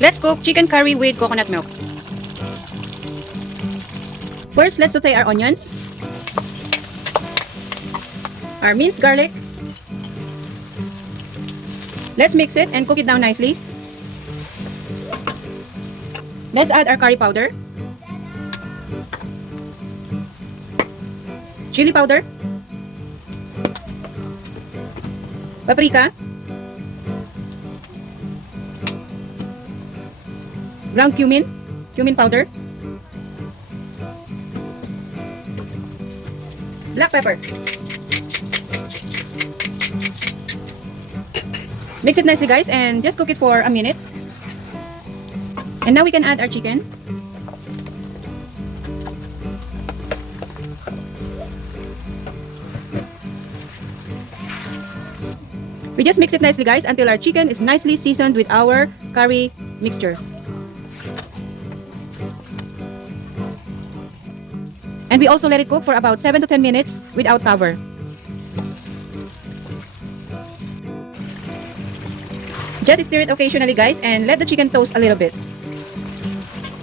Let's cook chicken curry with coconut milk. First, let's saute our onions, our minced garlic. Let's mix it and cook it down nicely. Let's add our curry powder, chili powder, paprika, ground cumin powder, black pepper. Mix it nicely, guys, and just cook it for a minute. And now we can add our chicken. We just mix it nicely, guys, until our chicken is nicely seasoned with our curry mixture. And we also let it cook for about 7 to 10 minutes without cover. Just stir it occasionally, guys, and let the chicken toast a little bit.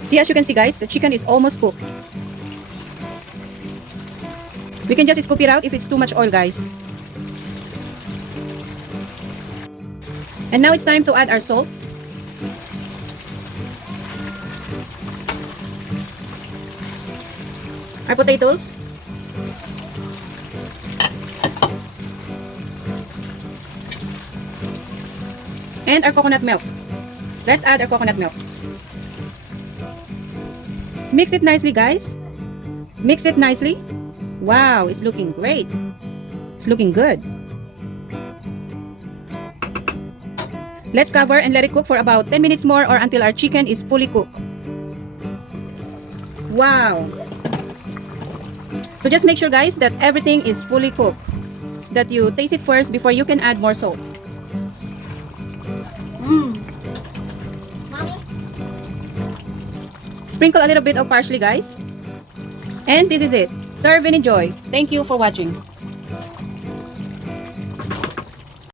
See, as you can see, guys, the chicken is almost cooked. We can just scoop it out if it's too much oil, guys. And now it's time to add our salt. Our potatoes. And our coconut milk. Let's add our coconut milk. Mix it nicely, guys. Mix it nicely. Wow, it's looking great. It's looking good. Let's cover and let it cook for about 10 minutes more or until our chicken is fully cooked. Wow. So just make sure, guys, that everything is fully cooked. So that you taste it first before you can add more salt. Mommy? Sprinkle a little bit of parsley, guys. And this is it. Serve and enjoy. Thank you for watching.